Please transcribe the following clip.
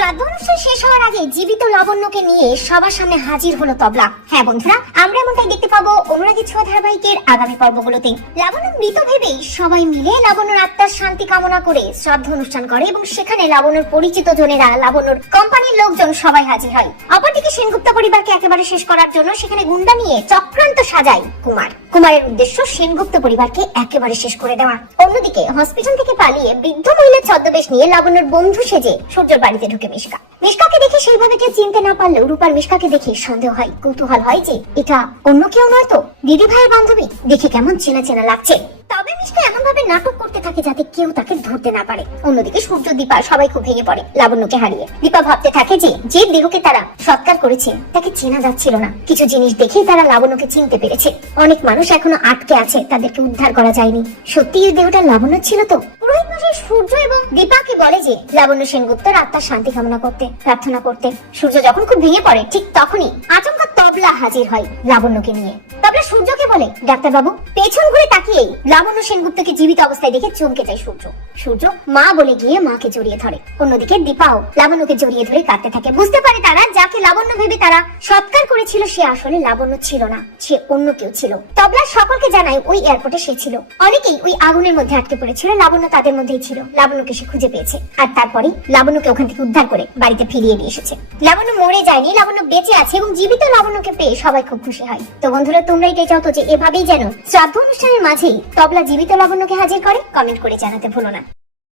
শ্রাদ্ধ অনুষ্ঠান শেষ হওয়ার আগে জীবিত লাবণ্যকে নিয়ে সবার সামনে হাজির হলো তবলা। হ্যাঁ বন্ধুরা, আমরা এমনটাই দেখতে পাবো অনুরাগী ছোঁয়া ধারাবাহিকের আগামী পর্বগুলোতে। লাবণ্য মৃত ভেবেই সবাই মিলে লাবণ্যর আত্মার শান্তি কামনা করে শ্রাদ্ধ অনুষ্ঠান করে এবং সেখানে লাবণ্যর পরিচিত জনেরা, লাবণ্যর কোম্পানির লোকজন সবাই হাজির হয়। অপরদিকে সেনগুপ্ত পরিবারকে একেবারে শেষ করার জন্য সেখানে গুন্ডা নিয়ে চক্রান্ত সাজায় কুমারের উদ্দেশ্য সেনগুপ্ত পরিবারকে একেবারে শেষ করে দেওয়া। অন্যদিকে হসপিটাল থেকে পালিয়ে বৃদ্ধ মহিলার ছদ্মবেশ নিয়ে লাবণ্যর বন্ধু সেজে সূর্যর বাড়িতে ঢুকে মিশকাকে দেখে সেইভাবে কেউ চিনতে না পারলেও রূপার মিশকাকে দেখে সন্দেহ হয়, কৌতূহল হয় যে এটা অন্য কেউ নয় তো দিদি ভাইয়ের বান্ধবী, দেখে কেমন চেনা চেনা লাগছে। তবে মিশকা এমন ভাবে নাটক করতে থাকে যাতে কেউ তাকে ধরতে না পারে। অন্যদিকে সূর্য, দীপা সবাই খুব ভেঙে পড়ে লাবণ্যকে হারিয়ে। দীপা ভাবতে থাকে যে দেহকে তারা সৎকার করেছে তাকে চেনা যাচ্ছিল না। কিছু জিনিস দেখেই তারা লাবণ্যকে চিনতে পেরেছে। অনেক মানুষ এখনো আটকে আছে, তাদেরকে উদ্ধার করা যায়নি। সত্যি এই দেহটা লাবণ্য ছিল তো? পুরোহিত মশাই সূর্য এবং দীপাকে বলে যে লাবণ্য সেনগুপ্তর আত্মার শান্তি কামনা করতে, প্রার্থনা করতে। সূর্য যখন খুব ভেঙে পড়ে ঠিক তখনই আচমকা তবলা হাজির হয় লাবণ্যকে নিয়ে। তবলা সূর্যকে বলে, ডাক্তার বাবু। পেছন ঘুরে তাকিয়েই লাবণ্য সেনগুপ্তকে জীবিত অবস্থায় দেখে চমকে যায় সূর্য মা বলে গিয়ে মাকে জড়িয়ে ধরে। অন্যদিকে দীপাও লাবণ্যকে জড়িয়ে ধরে কাঁদতে থাকে। বুঝতে পারে তারা যাকে লাবণ্য ভেবে তারা সৎকার করেছিল সে আসলে লাবণ্য ছিল না, সে অন্য কেউ ছিল। তবলা সকলকে জানায় ওই এয়ারপোর্টে সে ছিল। অনেকেই ওই আগুনের মধ্যে আটকে পড়েছিল, লাবণ্য তাদের মধ্যেই ছিল। লাবণ্যকে সে খুঁজে পেয়েছে আর তারপরে লাবণ্যকে ওখান থেকে উদ্ধার করে বাড়িতে ফিরিয়ে নিয়ে এসেছে। লাবণ্য মরে যায়নি, লাবণ্য বেঁচে আছে এবং জীবিত লাবণ্যকে পেয়ে সবাই খুব খুশি হয়। তো বন্ধুরা, তোমরা এটাই চাও তো যে এভাবেই যেন শ্রাদ্ধ অনুষ্ঠানের মাঝেই তবলা জীবিত লাবণ্যকে হাজির করে? কমেন্ট করে জানাতে ভুলো না।